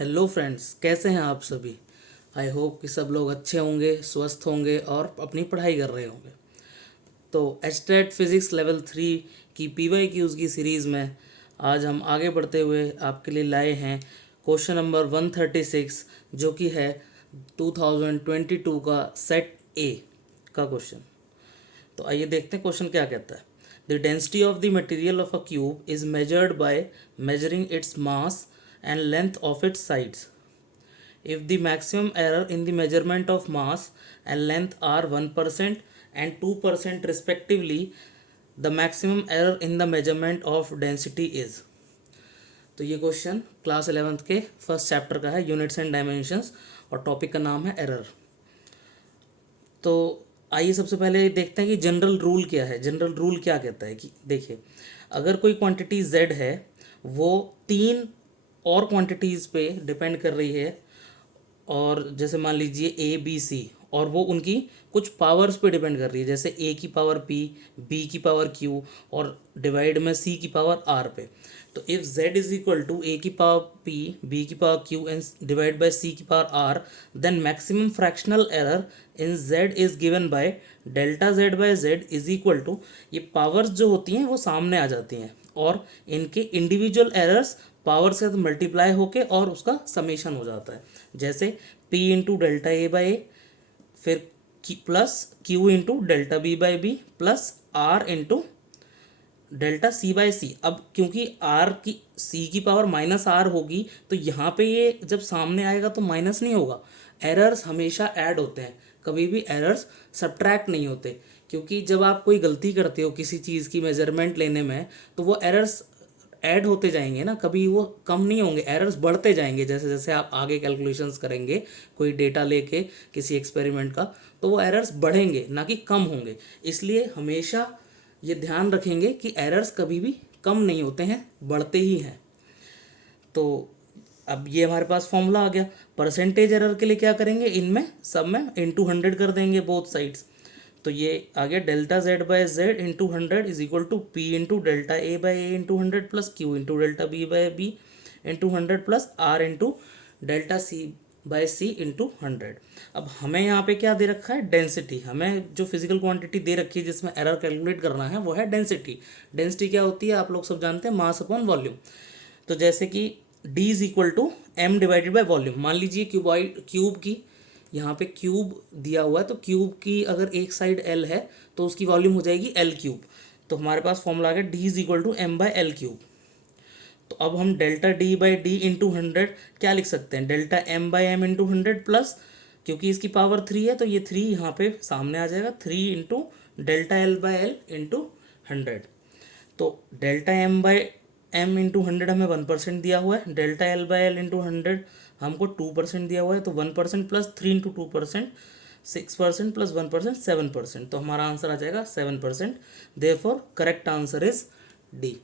Hello friends, कैसे हैं आप सभी। आई होप कि सब लोग अच्छे होंगे, स्वस्थ होंगे और अपनी पढ़ाई कर रहे होंगे। तो एचटेट फिज़िक्स लेवल 3 की PYQs की सीरीज़ में आज हम आगे बढ़ते हुए आपके लिए लाए हैं क्वेश्चन नंबर 136, जो कि है 2022 का सेट ए का क्वेश्चन। तो आइए देखते हैं क्वेश्चन क्या कहता है। The density of the material of a cube is measured by measuring its mass and length of its sides. If the maximum error in the measurement of mass and length are 1% and 2% respectively, the maximum error in the measurement of density is। तो ये question class 11th के first chapter का है, units and dimensions, और topic का नाम है error. तो आइए सबसे पहले देखते हैं कि जनरल रूल क्या है। जनरल रूल क्या कहता है कि देखिए, अगर कोई क्वांटिटी z है वो तीन और क्वांटिटीज़ पे डिपेंड कर रही है, और जैसे मान लीजिए ABC, और वो उनकी कुछ पावर्स पे डिपेंड कर रही है, जैसे A की पावर P, B की पावर Q और डिवाइड में C की पावर R पे। तो if Z is equal to A की पावर P, B की power Q and divide by C की power R, then maximum fractional error in Z is given by delta Z by Z is equal to, ये powers जो होती हैं वो सामने आ जाती हैं और इनके इंडिविजुअल एरर्स पावर से मल्टीप्लाई होके और उसका समेशन हो जाता है। जैसे P into delta A by A, फिर plus Q into delta B by B, plus R into delta C by C. अब क्योंकि R की C की पावर माइनस R होगी, तो यहाँ पे ये जब सामने आएगा तो माइनस नहीं होगा। एरर्स हमेशा ऐड होते हैं, कभी भी एरर्स सब्ट्रैक्ट नहीं होते, क्योंकि जब आप कोई गलती करते हो किसी चीज़ की मेजरमेंट लेने में, तो वो एरर्स ऐड होते जाएंगे ना, कभी वो कम नहीं होंगे, एरर्स बढ़ते जाएंगे। जैसे जैसे आप आगे कैलकुलेशंस करेंगे कोई डेटा लेके किसी एक्सपेरिमेंट का, तो वो एरर्स बढ़ेंगे ना कि कम होंगे। इसलिए हमेशा ये ध्यान रखेंगे कि एरर्स कभी भी कम नहीं होते हैं, बढ़ते ही हैं। तो अब ये हमारे पास फॉर्मूला आ गया। परसेंटेज एरर के लिए क्या करेंगे, इनमें सब में इंटू 100 कर देंगे बोथ साइड्स। तो ये आ गया delta Z by Z into 100 is equal to P into delta A by A into 100 plus Q into delta B by B into 100 plus R into delta C by C into 100। अब हमें यहाँ पे क्या दे रखा है, density. हमें जो physical quantity दे रखी है जिसमें एरर कैलकुलेट करना है वो है डेंसिटी। डेंसिटी क्या होती है, आप लोग सब जानते हैं, मास अपॉन वॉल्यूम। तो जैसे कि D is equal to M divided by volume. मान लीजिए क्यूब की यहाँ पे क्यूब दिया हुआ है, तो क्यूब की अगर एक साइड L है तो उसकी वॉल्यूम हो जाएगी L क्यूब। तो हमारे पास फॉर्मूला आ गया D is equal to M by L cube. तो अब हम delta D by D into 100 क्या लिख सकते हैं, delta M by M into 100 plus, क्योंकि इसकी पावर 3 है तो ये 3 यहाँ पे सामने आ जाएगा, 3 into delta L by L into 100। तो delta M by M into 100 हमें 1% दिया हुआ है, delta L by L into 100 हमको 2% दिया हुआ है। तो 1% प्लस 3 इंटू 2%, 6% प्लस 1% 7%। तो हमारा आंसर आ जाएगा 7%। Therefore correct answer is D.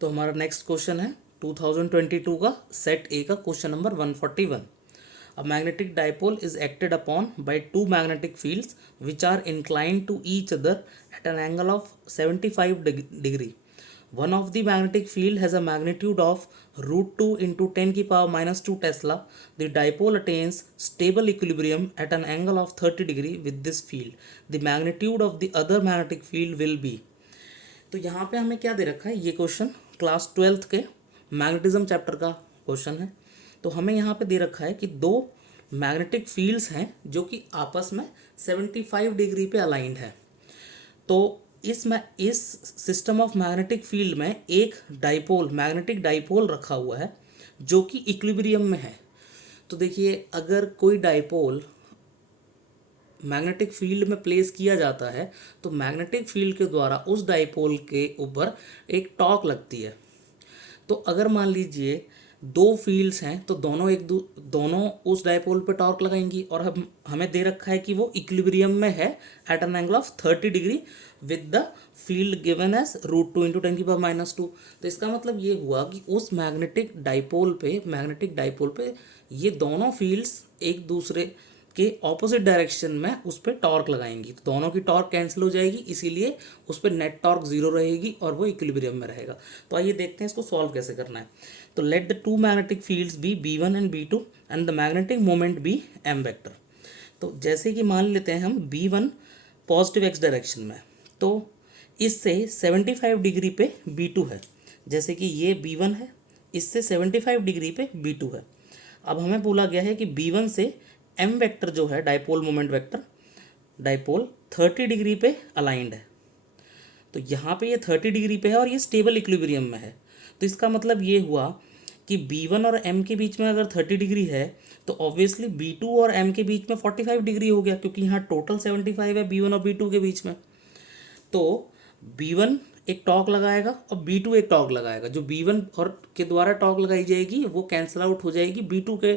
तो हमारा नेक्स्ट क्वेश्चन है 2022 का सेट ए का question number 141। A magnetic dipole is acted upon by two magnetic fields which are inclined to each other at an angle of 75 degree. One of the magnetic field has a magnitude of root 2 into 10 की power minus 2 Tesla. The dipole attains stable equilibrium at an angle of 30 degree with this field. The magnitude of the other magnetic field will be। तो यहाँ पे हमें क्या दे रखा है, ये question class 12th के मैग्नेटिज्म चैप्टर का क्वेश्चन है। तो हमें यहाँ पे दे रखा है कि दो मैग्नेटिक फील्ड्स हैं जो कि आपस में 75 डिग्री पे अलाइंड है। तो इस सिस्टम ऑफ मैग्नेटिक फील्ड में एक डाइपोल, मैग्नेटिक डाइपोल रखा हुआ है जो कि इक्विलिब्रियम में है। तो देखिए, अगर कोई डाइपोल मैग्नेटिक फील्ड में प्लेस किया जाता है तो मैग्नेटिक फील्ड के द्वारा उस डाइपोल के ऊपर एक टॉर्क लगती है। तो अगर मान लीजिए दो फील्ड्स हैं तो दोनों उस डाइपोल पे टॉर्क लगाएंगी, और हमें दे रखा है कि वो इक्विलिब्रियम में है at an angle of 30 degree with the field given as root 2 into 10 की पावर माइनस 2। तो इसका मतलब ये हुआ कि उस मैग्नेटिक डाइपोल पे ये दोनों फील्ड्स एक दूसरे के ऑपोजिट डायरेक्शन में उस पर टॉर्क लगाएंगी, तो दोनों की टॉर्क कैंसिल हो जाएगी, इसीलिए उस पर नेट टॉर्क जीरो रहेगी और वो इक्विलिब्रियम में रहेगा। तो आइए देखते हैं इसको सॉल्व कैसे करना है। तो let the two magnetic fields be B1 and B2 and the magnetic moment be m vector. तो जैसे कि मान लेते हैं हम B1 पॉजिटिव एक्स डायरेक्शन में, तो इससे 75 डिग्री पे B2 है, जैसे कि ये B1 है, इससे 75 डिग्री पे B2 है। अब हमें बोला गया है कि B1 से m वेक्टर जो है dipole moment vector, dipole 30 degree पे अलाइंड है। तो यहाँ पे ये 30 डिग्री पे है और ये स्टेबल इक्विलिब्रियम में है। तो इसका मतलब ये हुआ कि B1 और m के बीच में अगर 30 डिग्री है तो ऑब्वियसली B2 और m के बीच में 45 डिग्री हो गया, क्योंकि यहाँ टोटल 75 है B1 और B2 के बीच में। तो B1 एक टॉर्क लगाएगा और B2 एक टॉर्क लगाएगा। जो B1 और के द्वारा टॉर्क लगाई जाएगी वो कैंसिल आउट हो जाएगी B2 के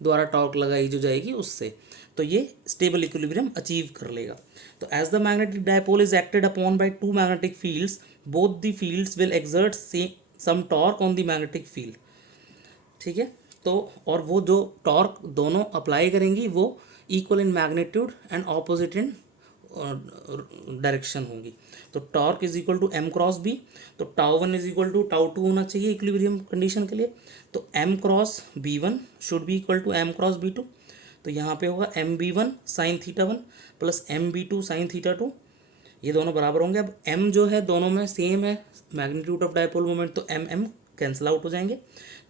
द्वारा टॉर्क लगाई जो जाएगी उससे। तो ये स्टेबल इक्विलिब्रियम अचीव कर लेगा। तो as the magnetic dipole is acted upon by two magnetic fields, both the fields will exert some torque on the magnetic field. ठीक है, तो और वो जो टॉर्क दोनों अप्लाई करेंगी वो equal in magnitude and opposite in direction होंगी। तो torque is equal to m cross b, तो τ1 इज इक्वल टू τ2 होना चाहिए इक्विलिब्रियम कंडीशन के लिए। तो m cross b1 should be equal to m cross b2। तो यहाँ पे होगा mb1 sine theta 1 plus mb2 sine theta 2, ये दोनों बराबर होंगे। अब m जो है दोनों में सेम है, मैग्नीट्यूड ऑफ डायपोल मोमेंट, तो m कैंसिल आउट हो जाएंगे।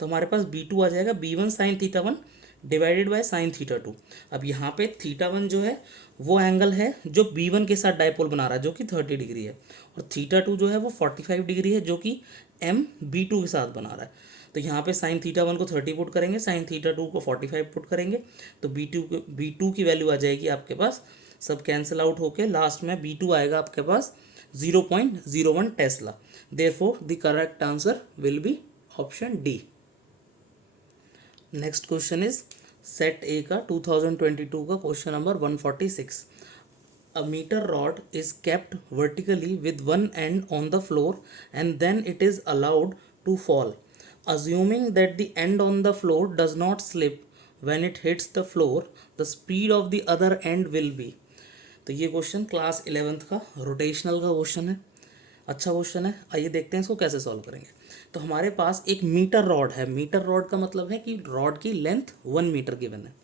तो हमारे पास b2 आ जाएगा b1 sign theta 1 divided by sine theta 2। अब यहाँ पे थीटा 1 जो है वो एंगल है जो B1 के साथ डायपोल बना रहा है जो कि 30 डिग्री है, और थीटा 2 जो है वो 45 डिग्री है जो कि MB2 के साथ बना रहा है। तो यहाँ पे साइन थीटा 1 को 30 पुट करेंगे, साइन थीटा 2 को 45 पुट करेंगे, तो B2 की वैल्यू आ जाएगी आपके पास, सब कैंसिल आउट होके लास्ट में B2 आएगा आपके पास 0.01 Tesla. Therefore the correct answer will be option D. Next question is set ए का 2022 का question number 146। A meter rod is kept vertically with one end on the floor and then it is allowed to fall. Assuming that the end on the floor does not slip when it hits the floor, the speed of the other end will be। तो ये question class 11th का rotational का question है, अच्छा question है। आइए देखते हैं इसको कैसे सॉल्व करेंगे। तो हमारे पास एक मीटर रॉड है, मीटर रॉड का मतलब है कि रॉड की लेंथ 1 मीटर गिवन है।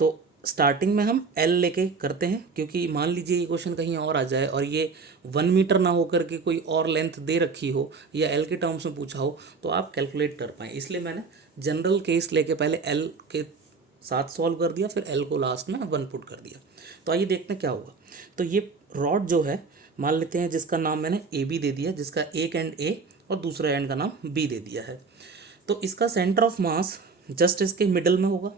तो स्टार्टिंग में हम L लेके करते हैं, क्योंकि मान लीजिए ये क्वेश्चन कहीं और आ जाए और ये 1 मीटर ना होकर के कोई और लेंथ दे रखी हो या L के टर्म्स में पूछा हो तो आप कैलकुलेट कर पाएँ, इसलिए मैंने जनरल केस लेके पहले L के साथ सॉल्व कर दिया, फिर L को लास्ट में 1 पुट कर दिया। तो आइए देखते हैं क्या होगा। तो ये रॉड जो है मान लेते हैं जिसका नाम मैंने AB दे दिया, जिसका एक एंड A और दूसरा एंड का नाम B दे दिया है। तो इसका सेंटर ऑफ मास जस्ट इसके मिडल में होगा।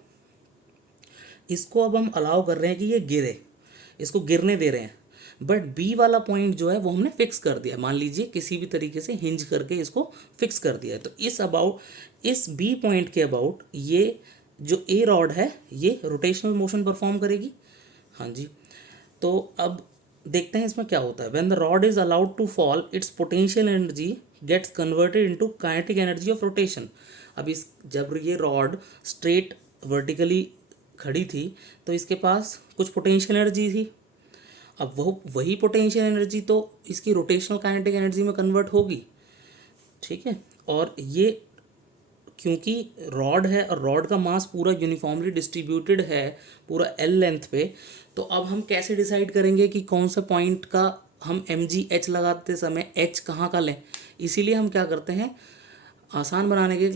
इसको अब हम अलाउ कर रहे हैं कि ये गिरे, इसको गिरने दे रहे हैं, बट बी वाला पॉइंट जो है वो हमने फिक्स कर दिया। मान लीजिए किसी भी तरीके से हिंज करके इसको फिक्स कर दिया है। तो इस बी पॉइंट के अबाउट ये जो ए रॉड है ये रोटेशनल मोशन परफॉर्म करेगी। हाँ जी, तो अब देखते हैं इसमें क्या होता है। When the rod is allowed to fall its potential energy gets converted into kinetic energy of rotation. अब इस जब ये रॉड स्ट्रेट वर्टिकली खड़ी थी तो इसके पास कुछ पोटेंशियल एनर्जी थी। अब वही पोटेंशियल एनर्जी तो इसकी रोटेशनल काइनेटिक एनर्जी में कन्वर्ट होगी, ठीक है। और ये क्योंकि रॉड है और रॉड का मास पूरा यूनिफॉर्मली डिस्ट्रीब्यूटेड है पूरा L लेंथ पे, तो अब हम कैसे डिसाइड करेंगे कि कौन सा पॉइंट का हम MGH लगाते समय H कहाँ का लें। इसीलिए हम क्या करते हैं, आसान बनाने के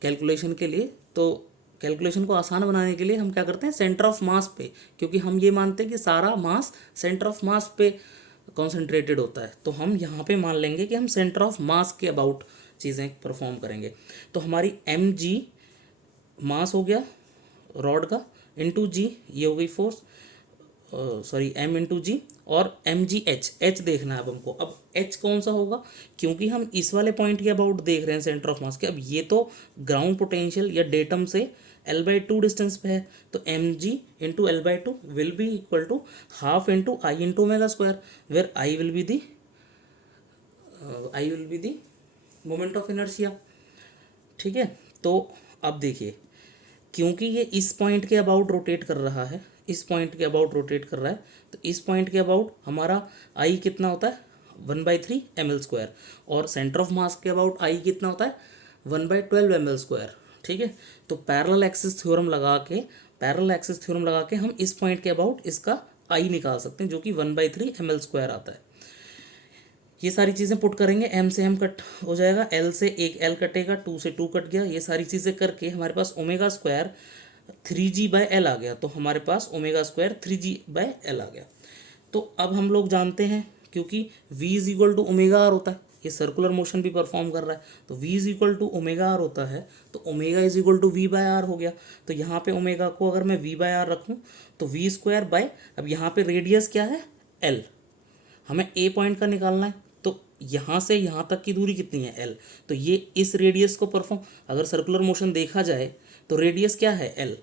कैलकुलेशन के लिए, तो कैलकुलेशन को आसान बनाने के लिए हम क्या करते हैं सेंटर ऑफ मास पे, क्योंकि हम ये मानते हैं कि सारा मास सेंटर ऑफ मास पे कॉन्सेंट्रेटेड होता है। तो हम यहाँ पे मान लेंगे कि हम सेंटर ऑफ मास के अबाउट चीज़ें परफॉर्म करेंगे। तो हमारी mg मास हो गया रॉड का इंटू जी, ये हो गई फोर्स, सॉरी m इंटू जी, और mgh, h देखना है अब हमको। अब h कौन सा होगा, क्योंकि हम इस वाले पॉइंट के अबाउट देख रहे हैं सेंटर ऑफ मास के। अब ये तो ग्राउंड पोटेंशियल या डेटम से L/2 डिस्टेंस पे है, तो mg into L/2 will be equal to half into I into omega square, where I will be the moment of inertia, ठीक है। तो अब देखिए क्योंकि ये इस पॉइंट के अबाउट रोटेट कर रहा है, इस पॉइंट के अबाउट रोटेट कर रहा है, तो इस पॉइंट के अबाउट हमारा आई कितना होता है 1/3 ml², और सेंटर ऑफ मास के अबाउट आई कितना होता है 1/12 ml²। ठीक है, तो पैरेलल एक्सिस थ्योरम लगा के हम इस पॉइंट के अबाउट इसका आई निकाल सकते हैं, जो कि 1/3 ml² आता है। ये सारी चीज़ें पुट करेंगे, m से m कट हो जाएगा, l से एक l कटेगा, 2 से 2 कट गया, ये सारी चीज़ें करके हमारे पास ω² 3g/l आ गया। तो हमारे पास ω² 3g/l आ गया। तो अब हम लोग जानते हैं, क्योंकि v = ω/r होता है, ये सर्कुलर मोशन भी परफॉर्म कर रहा है, तो v = ω/r होता है, तो ω = v/r हो गया। तो यहाँ पे ω को अगर मैं v/r रखूँ तो v², अब यहाँ पे रेडियस क्या है l, हमें a पॉइंट का निकालना है, तो यहाँ से यहाँ तक की दूरी कितनी है l, तो ये इस रेडियस को परफॉर्म, अगर सर्कुलर मोशन देखा जाए तो रेडियस क्या है l।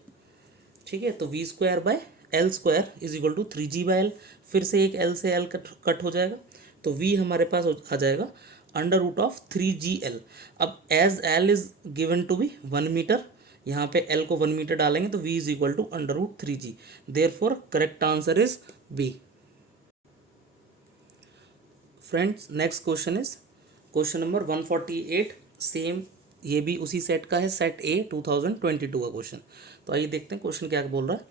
ठीक है, तो v²/l² = 3g/l, फिर से एक l से l कट हो जाएगा, तो v हमारे पास आ जाएगा √3gl। अब as l is given to be 1 metre, यहाँ पे l को 1 मीटर डालेंगे तो v = √3g, therefore correct answer is b। Friends, next question is question number 148, same, ये भी उसी सेट का है, सेट ए 2022 का क्वेश्चन। तो आइए देखते हैं क्वेश्चन क्या बोल रहा है।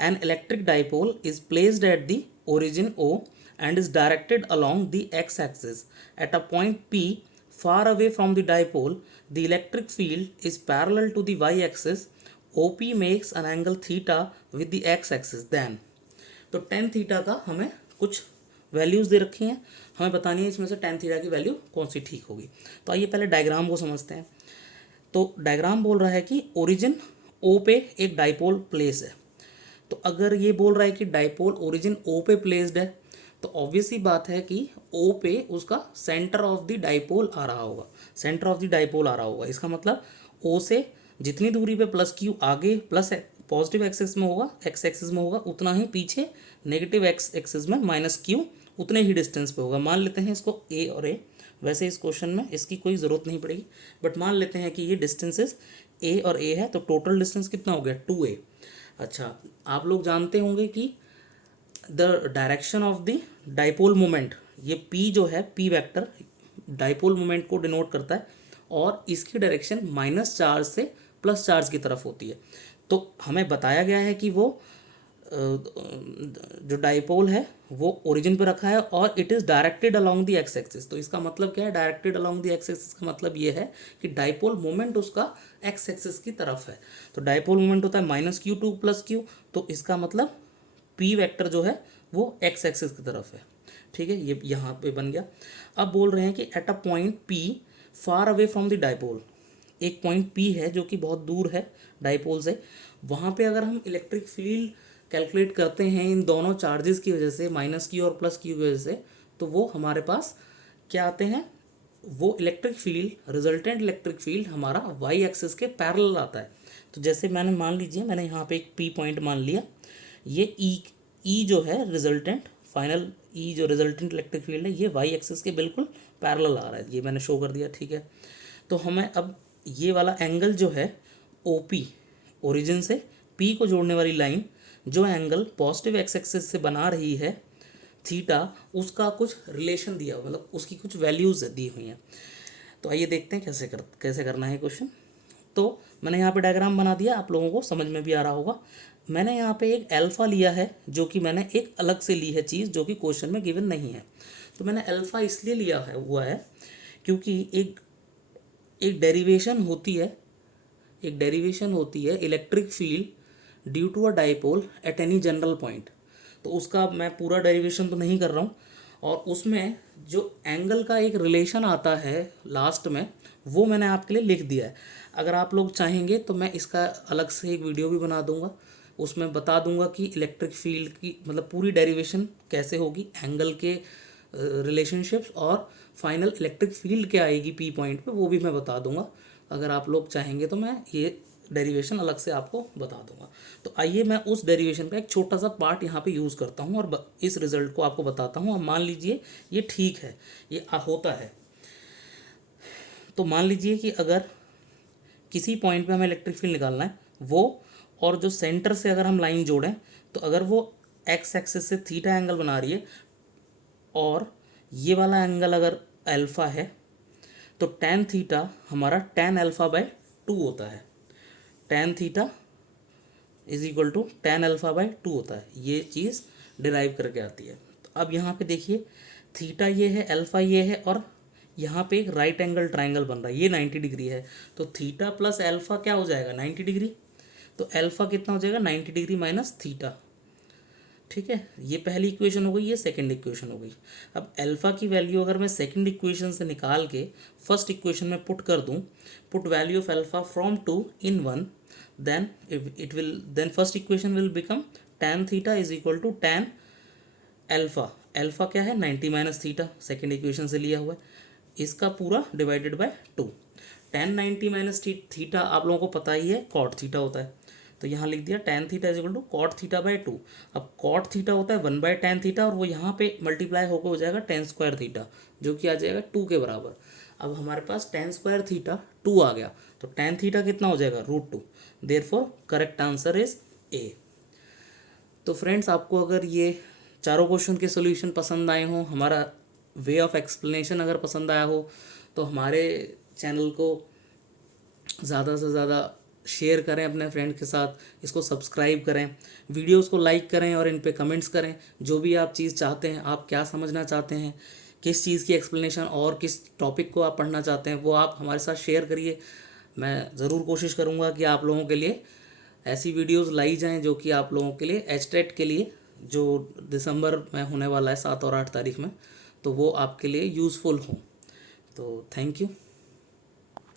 An electric dipole is placed at the origin O and is directed along the x-axis at a point P far away from the dipole. The electric field is parallel to the y-axis. OP makes an angle theta with the x-axis. Then, तो tan theta का हमें कुछ values दे रखी हैं, हमें बतानी है इसमें से tan थीटा की वैल्यू कौन सी ठीक होगी। तो आइए पहले डायग्राम को समझते हैं। तो डायग्राम बोल रहा है कि ओरिजिन O पे एक डाइपोल प्लेस है। तो अगर ये बोल रहा है कि डाइपोल ओरिजिन O पे प्लेस्ड है, तो ऑब्वियस ही बात है कि O पे उसका सेंटर ऑफ द डाइपोल आ रहा होगा, इसका मतलब O से जितनी दूरी पे प्लस क्यू आगे प्लस पॉजिटिव एक्सिस में होगा, एक्स एक्सिस में होगा, उतना ही पीछे नेगेटिव एक्स एक्सिस में माइनस क्यू उतने ही डिस्टेंस पे होगा। मान लेते हैं इसको ए और ए, वैसे इस क्वेश्चन में इसकी कोई ज़रूरत नहीं पड़ेगी, बट मान लेते हैं कि ये डिस्टेंसेस ए और ए है, तो टोटल डिस्टेंस कितना हो गया 2a। अच्छा, आप लोग जानते होंगे कि the direction of the dipole moment, ये p जो है p वेक्टर डाइपोल मोमेंट को डिनोट करता है, और इसकी डायरेक्शन माइनस चार्ज से प्लस चार्ज की तरफ होती है। तो हमें बताया गया है कि वो जो डाइपोल है वो ओरिजिन पे रखा है और it is directed along the x axis. तो इसका मतलब क्या है, directed along the x axis का मतलब ये है कि डाइपोल मोमेंट उसका एक्स एक्सिस की तरफ है। तो डाइपोल मोमेंट होता है -q2 + q, तो इसका मतलब p वेक्टर जो है वो एक्स एक्सिस की तरफ है। ठीक है, ये यहाँ पे बन गया। अब बोल रहे हैं कि at a point p far away from the dipole, एक पॉइंट p है जो कि बहुत दूर है डाइपोल से, वहाँ पे अगर हम इलेक्ट्रिक फील्ड कैलकुलेट करते हैं इन दोनों चार्जेस की वजह से, -q और +q की वजह से, तो वो हमारे पास क्या आते हैं, वो electric field, resultant electric field हमारा वाई एक्सिस के पैरेलल आता है। तो जैसे मैंने मान लीजिए, मैंने यहाँ पे एक p पॉइंट मान लिया, ये ई जो है रिजल्टेंट, फाइनल ई जो रिजल्टेंट इलेक्ट्रिक फील्ड है, ये वाई एक्सिस के बिल्कुल पैरेलल आ रहा है, ये मैंने शो कर दिया। ठीक है, तो हमें अब ये वाला एंगल जो है OP, ओरिजिन से P को जोड़ने वाली लाइन, जो एंगल पॉजिटिव एक्स एक्सिस से बना रही है थीटा, उसका कुछ रिलेशन दिया, मतलब उसकी कुछ वैल्यूज़ दी हुई हैं। तो आइए देखते हैं कैसे करना है क्वेश्चन। तो मैंने यहाँ पे डायग्राम बना दिया, आप लोगों को समझ में भी आ रहा होगा। मैंने यहाँ पे एक अल्फ़ा लिया है, जो कि मैंने एक अलग से ली है चीज़, जो कि क्वेश्चन में गिवन नहीं है। तो मैंने अल्फ़ा इसलिए लिया है क्योंकि एक डेरिवेशन होती है electric field due to a dipole at any general point. तो उसका मैं पूरा डेरिवेशन तो नहीं कर रहा हूँ, और उसमें जो एंगल का एक रिलेशन आता है लास्ट में, वो मैंने आपके लिए लिख दिया है। अगर आप लोग चाहेंगे तो मैं इसका अलग से एक वीडियो भी बना दूंगा, उसमें बता दूंगा कि इलेक्ट्रिक फील्ड की मतलब पूरी डेरिवेशन कैसे होगी, एंगल के रिलेशनशिप्स, और फाइनल इलेक्ट्रिक फील्ड क्या आएगी पी पॉइंट पे, वो भी मैं बता दूंगा। अगर आप लोग चाहेंगे तो मैं ये डेरिवेशन अलग से आपको बता दूंगा। तो आइए मैं उस डेरिवेशन का एक छोटा सा पार्ट यहाँ पे यूज़ करता हूँ और इस रिज़ल्ट को आपको बताता हूँ। अब मान लीजिए ये ठीक है, ये होता है, तो मान लीजिए कि अगर किसी पॉइंट पे हमें इलेक्ट्रिक फील्ड निकालना है, वो और जो सेंटर से अगर हम लाइन जोड़ें तो अगर वो एक्स एक्सिस से थीटा एंगल बना रही है और ये वाला एंगल अगर अल्फ़ा है तो tan थीटा हमारा tan अल्फ़ा बाय 2 होता है। tan theta is equal to tan alpha by 2 होता है। ये चीज़ डिराइव करके आती है। तो अब यहाँ पे देखिए थीटा ये है, अल्फ़ा ये है और यहाँ पे एक राइट एंगल ट्राइंगल बन रहा है, ये 90 डिग्री है। तो थीटा प्लस अल्फ़ा क्या हो जाएगा 90 डिग्री। तो अल्फ़ा कितना हो जाएगा 90 डिग्री माइनस थीटा। ठीक है, ये पहली इक्वेशन हो गई, ये सेकंड इक्वेशन हो गई। अब अल्फ़ा की वैल्यू अगर मैं सेकंड इक्वेशन से निकाल के फर्स्ट इक्वेशन में पुट कर दूं, put value of alpha from 2 in 1, then first equation will become tan theta is equal to tan alpha. Alpha क्या है 90 माइनस थीटा, सेकेंड इक्वेशन से लिया हुआ है, इसका पूरा divided by 2। tan 90 minus theta आप लोगों को पता ही है cot थीटा होता है, तो यहाँ लिख दिया tan theta is equal to cot theta by 2। अब कॉट थीटा होता है 1 बाय tan थीटा और वो यहाँ पे मल्टीप्लाई होकर हो जाएगा tan स्क्वायर थीटा, जो कि आ जाएगा 2 के बराबर। अब हमारे पास tan स्क्वायर थीटा 2 आ गया, तो tan थीटा कितना हो जाएगा √2। Therefore correct answer is a. तो फ्रेंड्स, आपको अगर ये चारों क्वेश्चन के सॉल्यूशन पसंद आए हों, हमारा वे ऑफ एक्सप्लेनेशन अगर पसंद आया हो, तो हमारे चैनल को ज़्यादा से ज़्यादा शेयर करें अपने फ्रेंड के साथ, इसको सब्सक्राइब करें, वीडियोस को लाइक करें और इन पे कमेंट्स करें। जो भी आप चीज़ चाहते हैं, आप क्या समझना चाहते हैं, किस चीज़ की एक्सप्लेनेशन और किस टॉपिक को आप पढ़ना चाहते हैं, वो आप हमारे साथ शेयर करिए। मैं ज़रूर कोशिश करूँगा कि आप लोगों के लिए ऐसी वीडियोस लाई जाएं जो कि आप लोगों के लिए एचटेट के लिए, जो दिसंबर में होने वाला है 7 और 8 तारीख में, तो वो आपके लिए यूज़फुल हों। तो थैंक यू।